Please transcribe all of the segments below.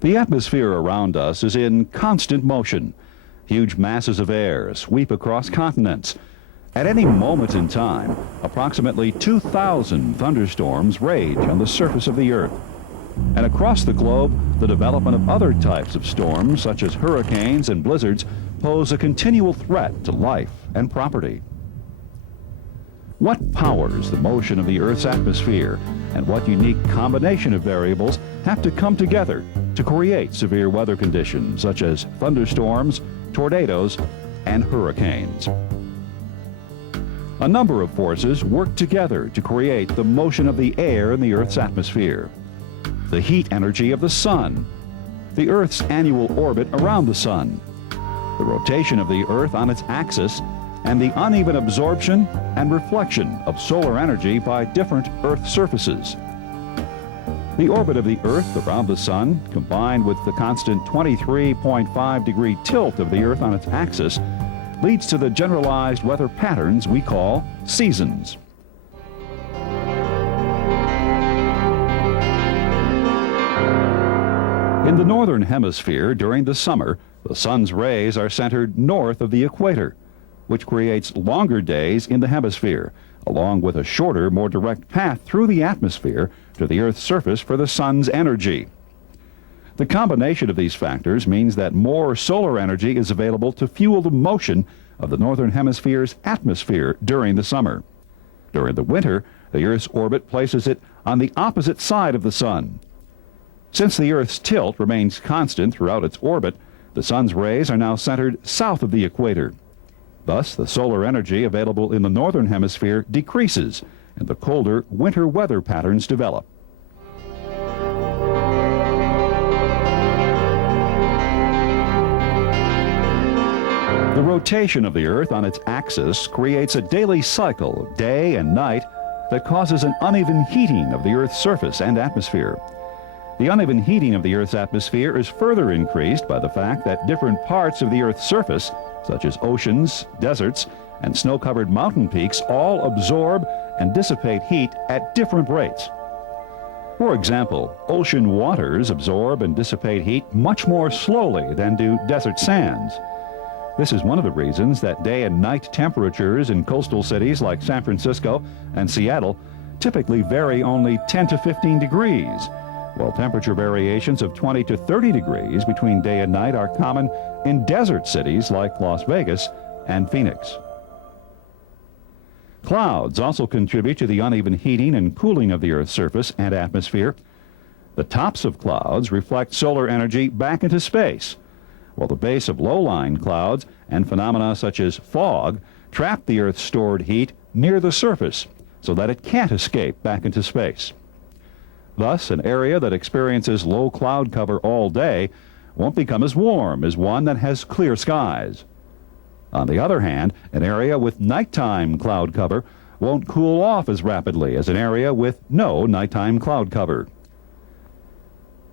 The atmosphere around us is in constant motion. Huge masses of air sweep across continents. At any moment in time, approximately 2,000 thunderstorms rage on the surface of the Earth. And across the globe, the development of other types of storms, such as hurricanes and blizzards, pose a continual threat to life and property. What powers the motion of the Earth's atmosphere, and what unique combination of variables have to come together to create severe weather conditions such as thunderstorms, tornadoes, and hurricanes? A number of forces work together to create the motion of the air in the Earth's atmosphere. The heat energy of the sun, the Earth's annual orbit around the sun, the rotation of the Earth on its axis, and the uneven absorption and reflection of solar energy by different Earth surfaces. The orbit of the Earth around the sun, combined with the constant 23.5-degree tilt of the Earth on its axis, leads to the generalized weather patterns we call seasons. In the northern hemisphere during the summer, the sun's rays are centered north of the equator, which creates longer days in the hemisphere, along with a shorter, more direct path through the atmosphere to the Earth's surface for the sun's energy. The combination of these factors means that more solar energy is available to fuel the motion of the northern hemisphere's atmosphere during the summer. During the winter, the Earth's orbit places it on the opposite side of the sun. Since the Earth's tilt remains constant throughout its orbit, the sun's rays are now centered south of the equator. Thus, the solar energy available in the northern hemisphere decreases, and the colder winter weather patterns develop. The rotation of the Earth on its axis creates a daily cycle of day and night that causes an uneven heating of the Earth's surface and atmosphere. The uneven heating of the Earth's atmosphere is further increased by the fact that different parts of the Earth's surface, such as oceans, deserts, and snow-covered mountain peaks, all absorb and dissipate heat at different rates. For example, ocean waters absorb and dissipate heat much more slowly than do desert sands. This is one of the reasons that day and night temperatures in coastal cities like San Francisco and Seattle typically vary only 10 to 15 degrees, while temperature variations of 20 to 30 degrees between day and night are common in desert cities like Las Vegas and Phoenix. Clouds also contribute to the uneven heating and cooling of the Earth's surface and atmosphere. The tops of clouds reflect solar energy back into space, while the base of low-lying clouds and phenomena such as fog trap the Earth's stored heat near the surface so that it can't escape back into space. Thus, an area that experiences low cloud cover all day won't become as warm as one that has clear skies. On the other hand, an area with nighttime cloud cover won't cool off as rapidly as an area with no nighttime cloud cover.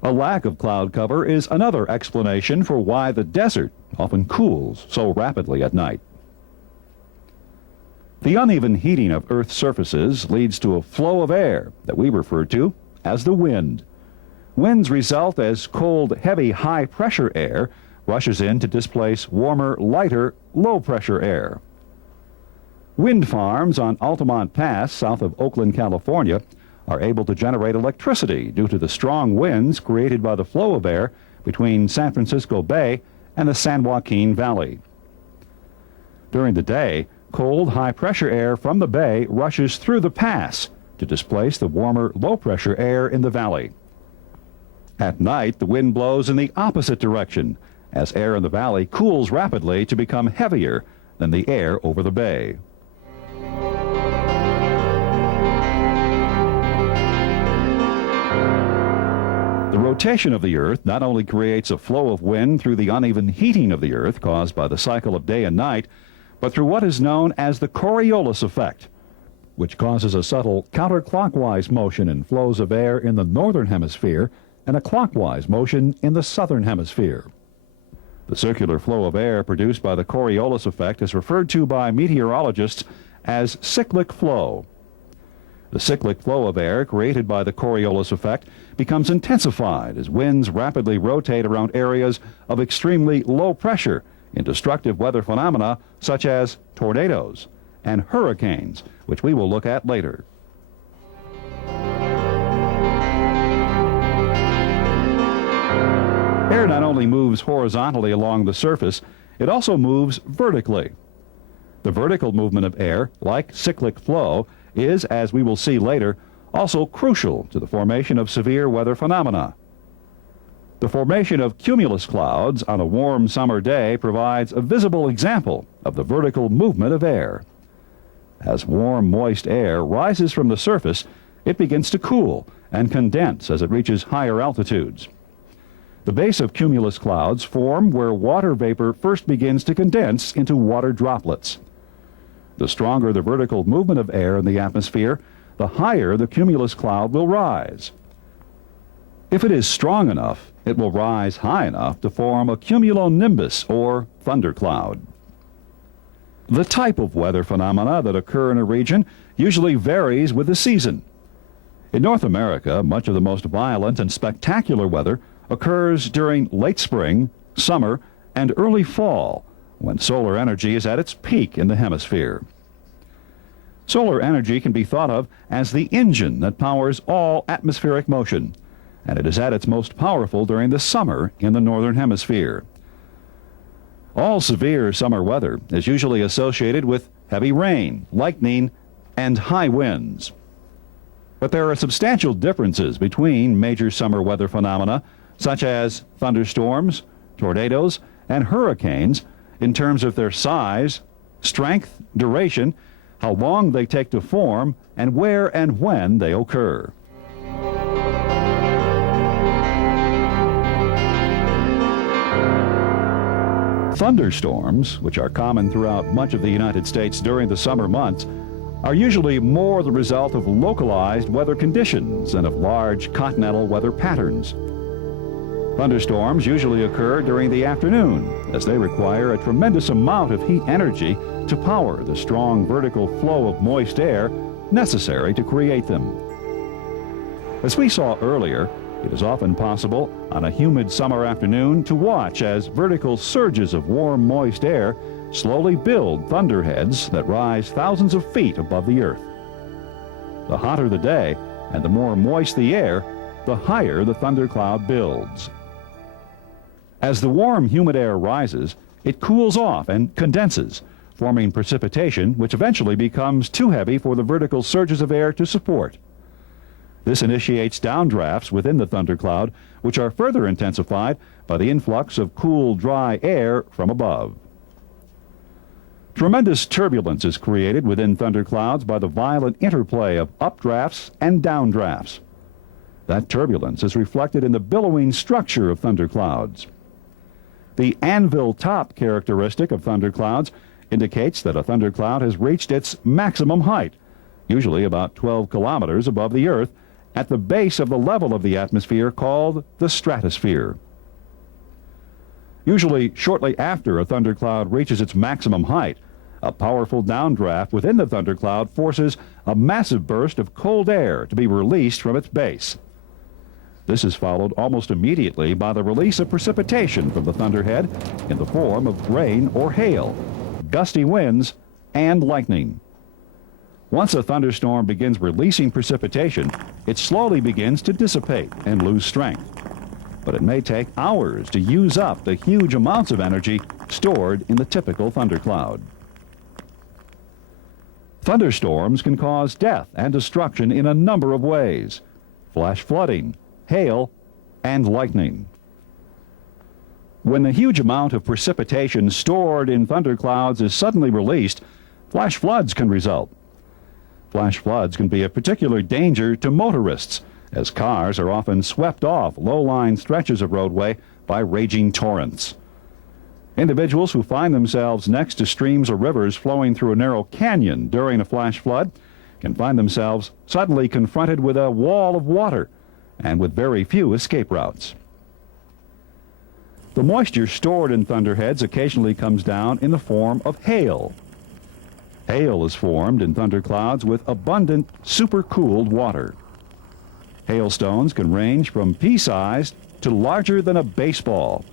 A lack of cloud cover is another explanation for why the desert often cools so rapidly at night. The uneven heating of Earth's surfaces leads to a flow of air that we refer to as the wind. Winds result as cold, heavy, high-pressure air rushes in to displace warmer, lighter, low-pressure air. Wind farms on Altamont Pass, south of Oakland, California, are able to generate electricity due to the strong winds created by the flow of air between San Francisco Bay and the San Joaquin Valley. During the day, cold, high-pressure air from the bay rushes through the pass to displace the warmer, low-pressure air in the valley. At night, the wind blows in the opposite direction, as air in the valley cools rapidly to become heavier than the air over the bay. The rotation of the Earth not only creates a flow of wind through the uneven heating of the Earth caused by the cycle of day and night, but through what is known as the Coriolis effect, which causes a subtle counterclockwise motion in flows of air in the northern hemisphere and a clockwise motion in the southern hemisphere. The circular flow of air produced by the Coriolis effect is referred to by meteorologists as cyclic flow. The cyclic flow of air created by the Coriolis effect becomes intensified as winds rapidly rotate around areas of extremely low pressure in destructive weather phenomena such as tornadoes and hurricanes, which we will look at later. Air not only moves horizontally along the surface, it also moves vertically. The vertical movement of air, like cyclic flow, is, as we will see later, also crucial to the formation of severe weather phenomena. The formation of cumulus clouds on a warm summer day provides a visible example of the vertical movement of air. As warm, moist air rises from the surface, it begins to cool and condense as it reaches higher altitudes. The base of cumulus clouds form where water vapor first begins to condense into water droplets. The stronger the vertical movement of air in the atmosphere, the higher the cumulus cloud will rise. If it is strong enough, it will rise high enough to form a cumulonimbus or thundercloud. The type of weather phenomena that occur in a region usually varies with the season. In North America, much of the most violent and spectacular weather occurs during late spring, summer, and early fall, when solar energy is at its peak in the hemisphere. Solar energy can be thought of as the engine that powers all atmospheric motion, and it is at its most powerful during the summer in the northern hemisphere. All severe summer weather is usually associated with heavy rain, lightning, and high winds. But there are substantial differences between major summer weather phenomena, such as thunderstorms, tornadoes, and hurricanes, in terms of their size, strength, duration, how long they take to form, and where and when they occur. Thunderstorms, which are common throughout much of the United States during the summer months, are usually more the result of localized weather conditions than of large continental weather patterns. Thunderstorms usually occur during the afternoon, as they require a tremendous amount of heat energy to power the strong vertical flow of moist air necessary to create them. As we saw earlier, it is often possible on a humid summer afternoon to watch as vertical surges of warm, moist air slowly build thunderheads that rise thousands of feet above the earth. The hotter the day and the more moist the air, the higher the thundercloud builds. As the warm, humid air rises, it cools off and condenses, forming precipitation which eventually becomes too heavy for the vertical surges of air to support. This initiates downdrafts within the thundercloud, which are further intensified by the influx of cool, dry air from above. Tremendous turbulence is created within thunderclouds by the violent interplay of updrafts and downdrafts. That turbulence is reflected in the billowing structure of thunderclouds. The anvil top characteristic of thunderclouds indicates that a thundercloud has reached its maximum height, usually about 12 kilometers above the Earth, at the base of the level of the atmosphere called the stratosphere. Usually shortly after a thundercloud reaches its maximum height, a powerful downdraft within the thundercloud forces a massive burst of cold air to be released from its base. This is followed almost immediately by the release of precipitation from the thunderhead in the form of rain or hail, gusty winds, and lightning. Once a thunderstorm begins releasing precipitation, it slowly begins to dissipate and lose strength. But it may take hours to use up the huge amounts of energy stored in the typical thundercloud. Thunderstorms can cause death and destruction in a number of ways: flash flooding, hail, and lightning. When the huge amount of precipitation stored in thunderclouds is suddenly released, flash floods can result. Flash floods can be a particular danger to motorists, as cars are often swept off low-lying stretches of roadway by raging torrents. Individuals who find themselves next to streams or rivers flowing through a narrow canyon during a flash flood can find themselves suddenly confronted with a wall of water and with very few escape routes. The moisture stored in thunderheads occasionally comes down in the form of hail. Hail is formed in thunderclouds with abundant supercooled water. Hailstones can range from pea-sized to larger than a baseball.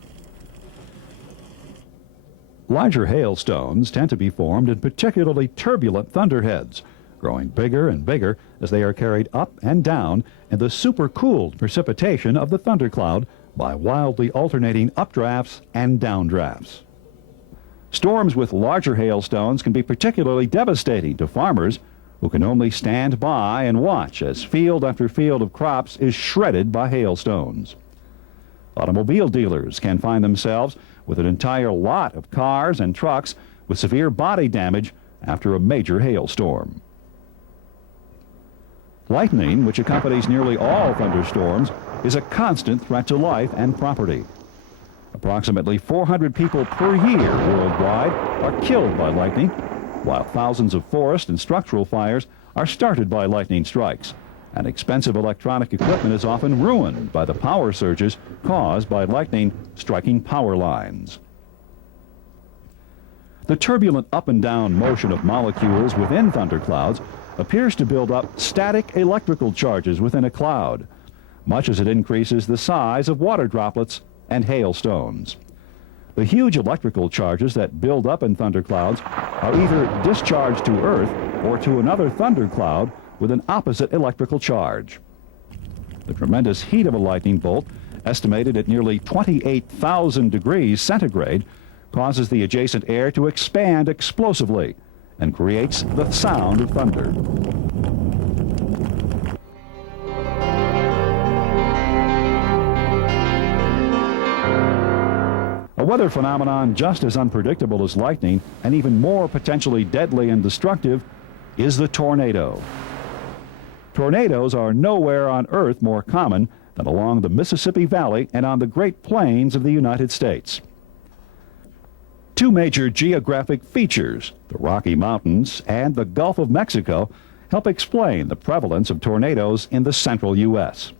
Larger hailstones tend to be formed in particularly turbulent thunderheads, growing bigger and bigger as they are carried up and down in the supercooled precipitation of the thundercloud by wildly alternating updrafts and downdrafts. Storms with larger hailstones can be particularly devastating to farmers who can only stand by and watch as field after field of crops is shredded by hailstones. Automobile dealers can find themselves with an entire lot of cars and trucks with severe body damage after a major hailstorm. Lightning, which accompanies nearly all thunderstorms, is a constant threat to life and property. Approximately 400 people per year worldwide are killed by lightning, while thousands of forest and structural fires are started by lightning strikes, and expensive electronic equipment is often ruined by the power surges caused by lightning striking power lines. The turbulent up and down motion of molecules within thunderclouds appears to build up static electrical charges within a cloud, much as it increases the size of water droplets and hailstones. The huge electrical charges that build up in thunderclouds are either discharged to Earth or to another thundercloud with an opposite electrical charge. The tremendous heat of a lightning bolt, estimated at nearly 28,000 degrees centigrade, causes the adjacent air to expand explosively and creates the sound of thunder. A weather phenomenon just as unpredictable as lightning and even more potentially deadly and destructive is the tornado. Tornadoes are nowhere on Earth more common than along the Mississippi Valley and on the Great Plains of the United States. Two major geographic features, the Rocky Mountains and the Gulf of Mexico, help explain the prevalence of tornadoes in the central U.S.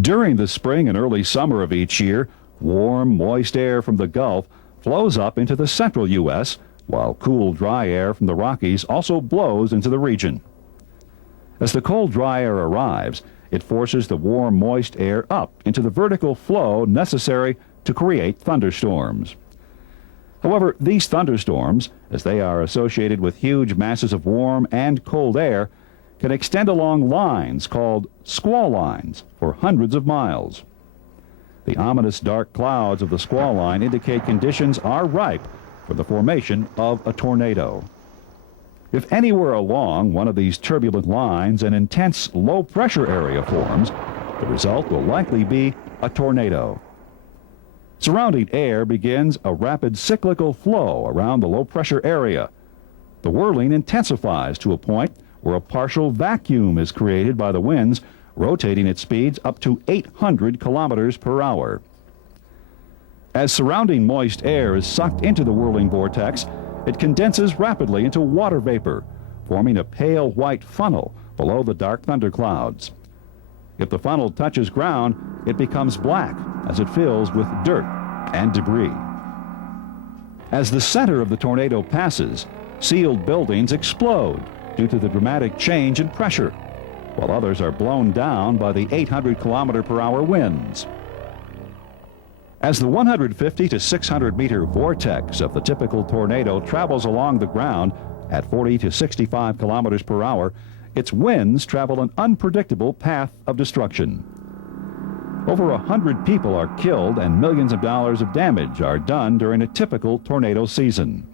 During the spring and early summer of each year, warm, moist air from the Gulf flows up into the central U.S., while cool, dry air from the Rockies also blows into the region. As the cold, dry air arrives, it forces the warm, moist air up into the vertical flow necessary to create thunderstorms. However, these thunderstorms, as they are associated with huge masses of warm and cold air, can extend along lines called squall lines for hundreds of miles. The ominous dark clouds of the squall line indicate conditions are ripe for the formation of a tornado. If anywhere along one of these turbulent lines an intense low-pressure area forms, the result will likely be a tornado. Surrounding air begins a rapid cyclical flow around the low-pressure area. The whirling intensifies to a point where a partial vacuum is created by the winds, rotating at speeds up to 800 kilometers per hour. As surrounding moist air is sucked into the whirling vortex, it condenses rapidly into water vapor, forming a pale white funnel below the dark thunderclouds. If the funnel touches ground, it becomes black as it fills with dirt and debris. As the center of the tornado passes, sealed buildings explode due to the dramatic change in pressure, while others are blown down by the 800-kilometer-per-hour winds. As the 150 to 600 meter vortex of the typical tornado travels along the ground at 40 to 65 kilometers per hour, its winds travel an unpredictable path of destruction. Over 100 people are killed and millions of dollars of damage are done during a typical tornado season.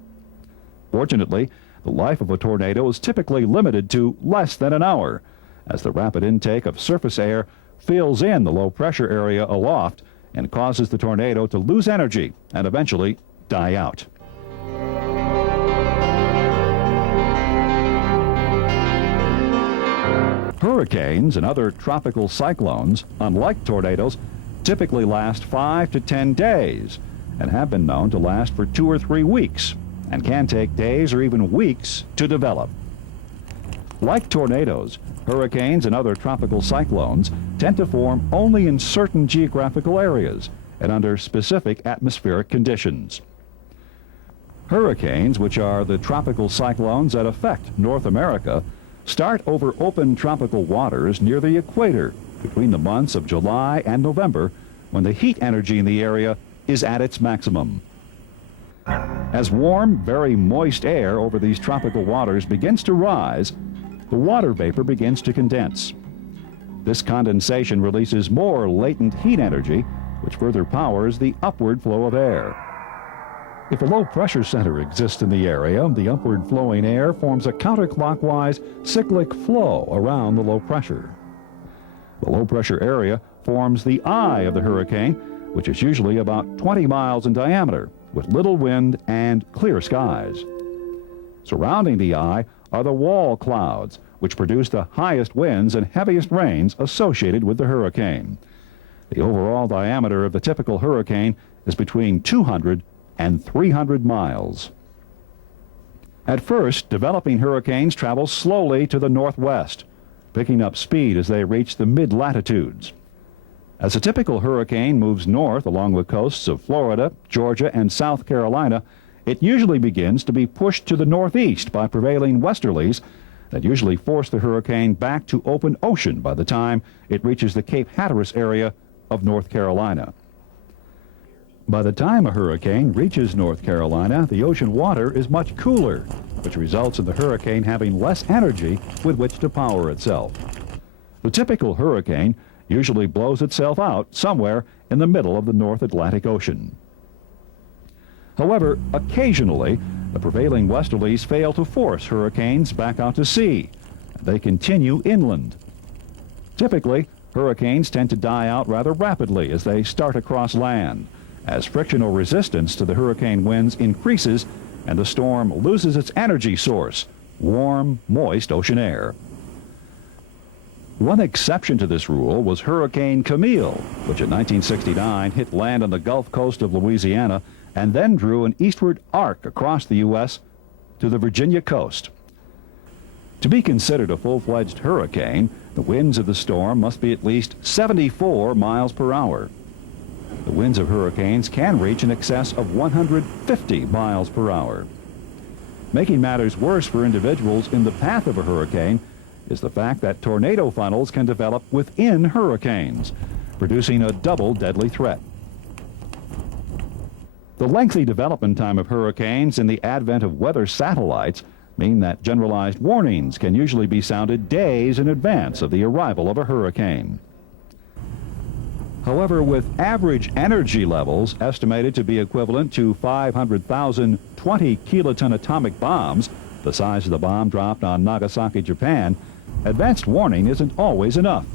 Fortunately, the life of a tornado is typically limited to less than an hour, as the rapid intake of surface air fills in the low-pressure area aloft and causes the tornado to lose energy and eventually die out. Hurricanes and other tropical cyclones, unlike tornadoes, typically last 5 to 10 days and have been known to last for 2 or 3 weeks and can take days or even weeks to develop. Like tornadoes, hurricanes and other tropical cyclones tend to form only in certain geographical areas and under specific atmospheric conditions. Hurricanes, which are the tropical cyclones that affect North America, start over open tropical waters near the equator between the months of July and November, when the heat energy in the area is at its maximum. As warm, very moist air over these tropical waters begins to rise, the water vapor begins to condense. This condensation releases more latent heat energy, which further powers the upward flow of air. If a low pressure center exists in the area, the upward flowing air forms a counterclockwise cyclic flow around the low pressure. The low pressure area forms the eye of the hurricane, which is usually about 20 miles in diameter, with little wind and clear skies. Surrounding the eye are the wall clouds, which produce the highest winds and heaviest rains associated with the hurricane. The overall diameter of the typical hurricane is between 200 and 300 miles. At first, developing hurricanes travel slowly to the northwest, picking up speed as they reach the mid-latitudes. As a typical hurricane moves north along the coasts of Florida, Georgia, and South Carolina, it usually begins to be pushed to the northeast by prevailing westerlies that usually force the hurricane back to open ocean by the time it reaches the Cape Hatteras area of North Carolina. By the time a hurricane reaches North Carolina, the ocean water is much cooler, which results in the hurricane having less energy with which to power itself. The typical hurricane usually blows itself out somewhere in the middle of the North Atlantic Ocean. However, occasionally, the prevailing westerlies fail to force hurricanes back out to sea, and they continue inland. Typically, hurricanes tend to die out rather rapidly as they start across land, as frictional resistance to the hurricane winds increases and the storm loses its energy source, warm, moist ocean air. One exception to this rule was Hurricane Camille, which in 1969 hit land on the Gulf Coast of Louisiana and then drew an eastward arc across the U.S. to the Virginia coast. To be considered a full-fledged hurricane, the winds of the storm must be at least 74 miles per hour. The winds of hurricanes can reach in excess of 150 miles per hour. Making matters worse for individuals in the path of a hurricane is the fact that tornado funnels can develop within hurricanes, producing a double deadly threat. The lengthy development time of hurricanes and the advent of weather satellites mean that generalized warnings can usually be sounded days in advance of the arrival of a hurricane. However, with average energy levels estimated to be equivalent to 500,000 20-kiloton atomic bombs, the size of the bomb dropped on Nagasaki, Japan, advanced warning isn't always enough.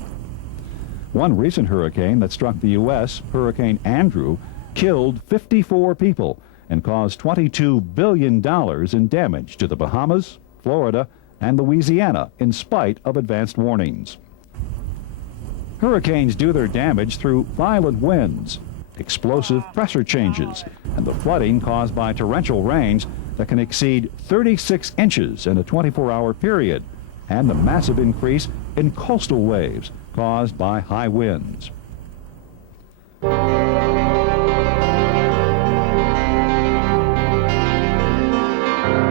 One recent hurricane that struck the U.S., Hurricane Andrew, killed 54 people and caused $22 billion in damage to the Bahamas, Florida, and Louisiana in spite of advanced warnings. Hurricanes do their damage through violent winds, explosive pressure changes, and the flooding caused by torrential rains that can exceed 36 inches in a 24-hour period, and the massive increase in coastal waves caused by high winds.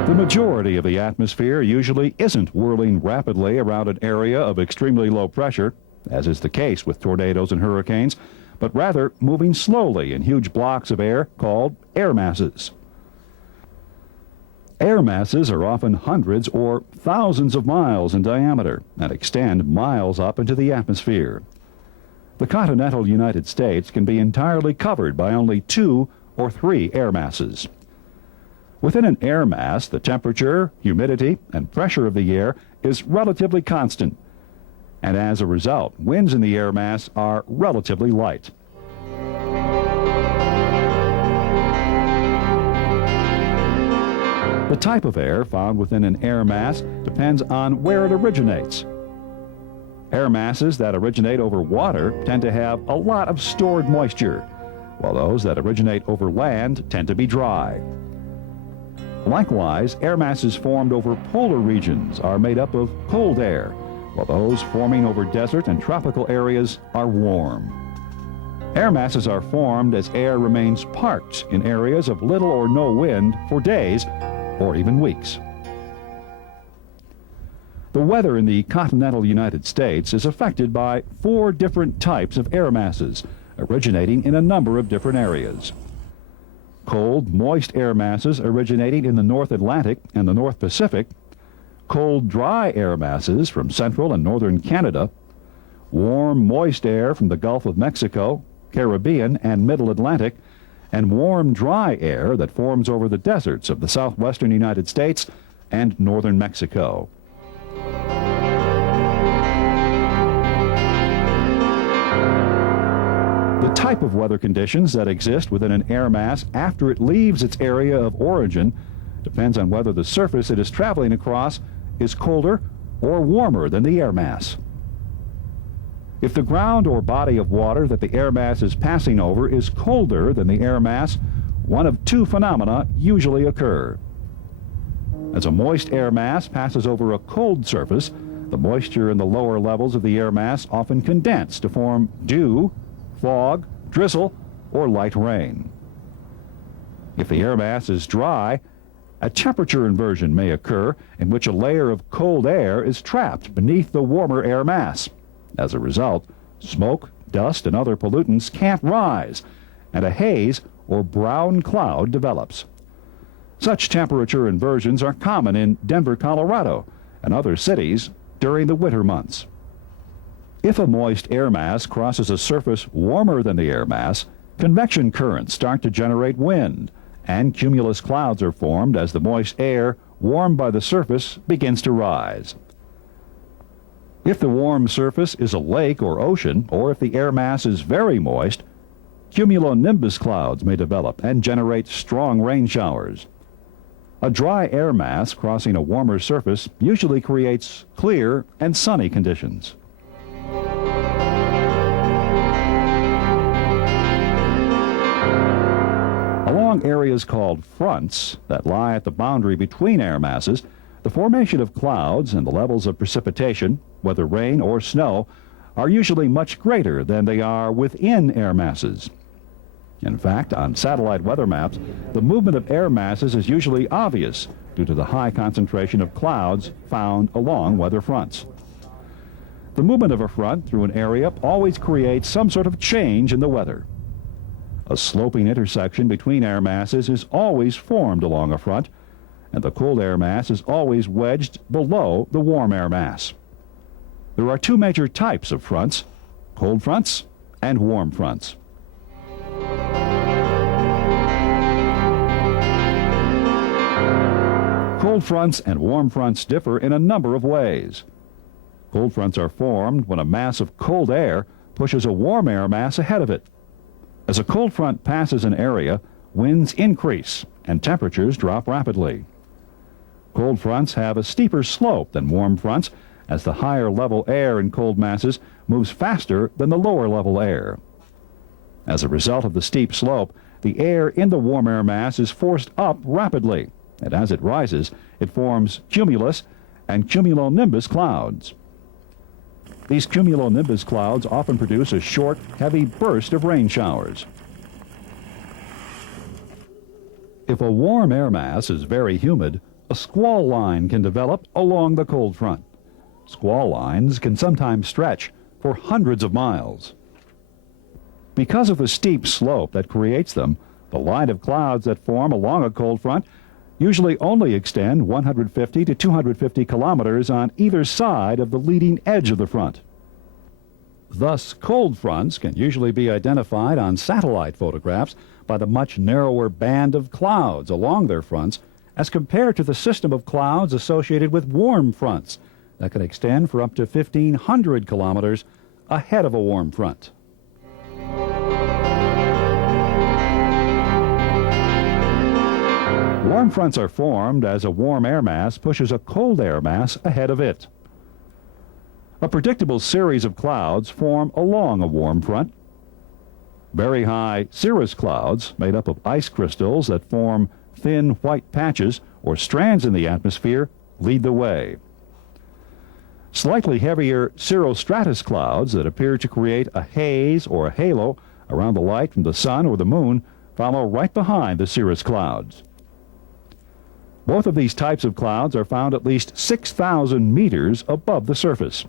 The majority of the atmosphere usually isn't whirling rapidly around an area of extremely low pressure, as is the case with tornadoes and hurricanes, but rather moving slowly in huge blocks of air called air masses. Air masses are often hundreds or thousands of miles in diameter and extend miles up into the atmosphere. The continental United States can be entirely covered by only 2 or 3 air masses. Within an air mass, the temperature, humidity, and pressure of the air is relatively constant, and as a result, winds in the air mass are relatively light. The type of air found within an air mass depends on where it originates. Air masses that originate over water tend to have a lot of stored moisture, while those that originate over land tend to be dry. Likewise, air masses formed over polar regions are made up of cold air, while those forming over desert and tropical areas are warm. Air masses are formed as air remains parked in areas of little or no wind for days or even weeks. The weather in the continental United States is affected by 4 different types of air masses, originating in a number of different areas. Cold, moist air masses originating in the North Atlantic and the North Pacific, cold, dry air masses from central and northern Canada, warm, moist air from the Gulf of Mexico, Caribbean, and Middle Atlantic, and warm, dry air that forms over the deserts of the southwestern United States and northern Mexico. The type of weather conditions that exist within an air mass after it leaves its area of origin depends on whether the surface it is traveling across is colder or warmer than the air mass. If the ground or body of water that the air mass is passing over is colder than the air mass, one of 2 phenomena usually occur. As a moist air mass passes over a cold surface, the moisture in the lower levels of the air mass often condense to form dew, fog, drizzle, or light rain. If the air mass is dry, a temperature inversion may occur in which a layer of cold air is trapped beneath the warmer air mass. As a result, smoke, dust, and other pollutants can't rise, and a haze or brown cloud develops. Such temperature inversions are common in Denver, Colorado, and other cities during the winter months. If a moist air mass crosses a surface warmer than the air mass, convection currents start to generate wind, and cumulus clouds are formed as the moist air, warmed by the surface, begins to rise. If the warm surface is a lake or ocean, or if the air mass is very moist, cumulonimbus clouds may develop and generate strong rain showers. A dry air mass crossing a warmer surface usually creates clear and sunny conditions. Along areas called fronts that lie at the boundary between air masses, the formation of clouds and the levels of precipitation, whether rain or snow, are usually much greater than they are within air masses. In fact, on satellite weather maps, the movement of air masses is usually obvious due to the high concentration of clouds found along weather fronts. The movement of a front through an area always creates some sort of change in the weather. A sloping intersection between air masses is always formed along a front, and the cold air mass is always wedged below the warm air mass. There are 2 major types of fronts: cold fronts and warm fronts. Cold fronts and warm fronts differ in a number of ways. Cold fronts are formed when a mass of cold air pushes a warm air mass ahead of it. As a cold front passes an area, winds increase and temperatures drop rapidly. Cold fronts have a steeper slope than warm fronts, as the higher level air in cold masses moves faster than the lower level air. As a result of the steep slope, the air in the warm air mass is forced up rapidly, and as it rises, it forms cumulus and cumulonimbus clouds. These cumulonimbus clouds often produce a short, heavy burst of rain showers. If a warm air mass is very humid, a squall line can develop along the cold front. Squall lines can sometimes stretch for hundreds of miles. Because of the steep slope that creates them, the line of clouds that form along a cold front usually only extend 150 to 250 kilometers on either side of the leading edge of the front. Thus, cold fronts can usually be identified on satellite photographs by the much narrower band of clouds along their fronts as compared to the system of clouds associated with warm fronts that can extend for up to 1,500 kilometers ahead of a warm front. Warm fronts are formed as a warm air mass pushes a cold air mass ahead of it. A predictable series of clouds form along a warm front. Very high cirrus clouds, made up of ice crystals that form thin white patches or strands in the atmosphere, lead the way. Slightly heavier cirrostratus clouds that appear to create a haze or a halo around the light from the sun or the moon follow right behind the cirrus clouds. Both of these types of clouds are found at least 6,000 meters above the surface.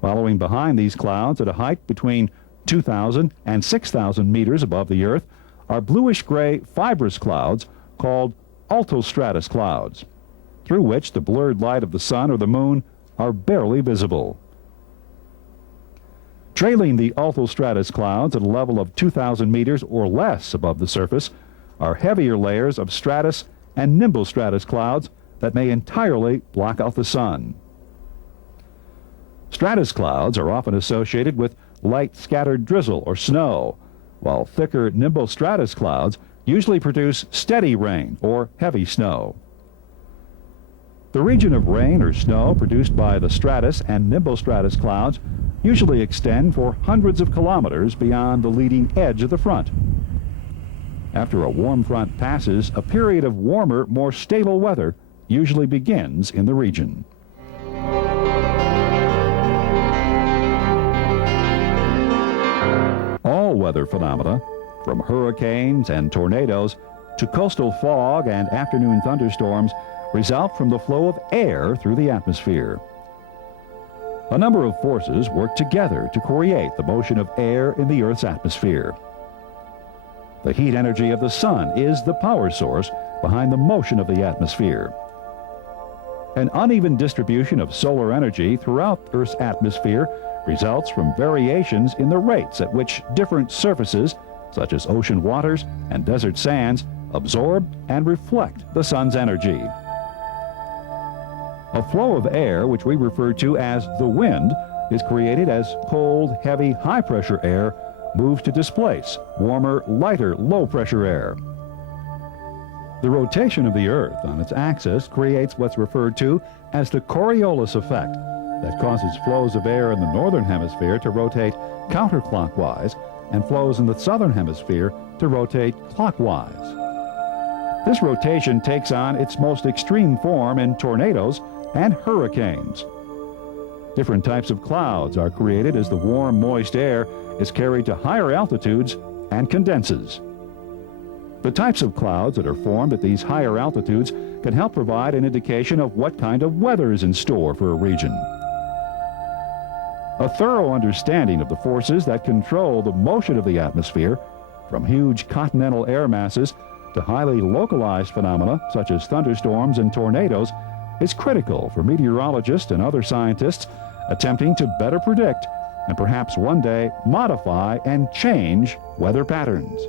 Following behind these clouds at a height between 2,000 and 6,000 meters above the Earth are bluish-gray fibrous clouds called altostratus clouds, through which the blurred light of the sun or the moon are barely visible. Trailing the altostratus clouds at a level of 2,000 meters or less above the surface are heavier layers of stratus and nimbostratus clouds that may entirely block out the sun. Stratus clouds are often associated with light scattered drizzle or snow, while thicker nimbostratus clouds usually produce steady rain or heavy snow. The region of rain or snow produced by the stratus and nimbostratus clouds usually extend for hundreds of kilometers beyond the leading edge of the front. After a warm front passes, a period of warmer, more stable weather usually begins in the region. All weather phenomena, from hurricanes and tornadoes to coastal fog and afternoon thunderstorms, result from the flow of air through the atmosphere. A number of forces work together to create the motion of air in the Earth's atmosphere. The heat energy of the sun is the power source behind the motion of the atmosphere. An uneven distribution of solar energy throughout Earth's atmosphere results from variations in the rates at which different surfaces, such as ocean waters and desert sands, absorb and reflect the sun's energy. A flow of air, which we refer to as the wind, is created as cold, heavy, high-pressure air moves to displace warmer, lighter, low-pressure air. The rotation of the Earth on its axis creates what's referred to as the Coriolis effect that causes flows of air in the northern hemisphere to rotate counterclockwise and flows in the southern hemisphere to rotate clockwise. This rotation takes on its most extreme form in tornadoes and hurricanes. Different types of clouds are created as the warm, moist air is carried to higher altitudes and condenses. The types of clouds that are formed at these higher altitudes can help provide an indication of what kind of weather is in store for a region. A thorough understanding of the forces that control the motion of the atmosphere, from huge continental air masses to highly localized phenomena such as thunderstorms and tornadoes, is critical for meteorologists and other scientists attempting to better predict and perhaps one day modify and change weather patterns.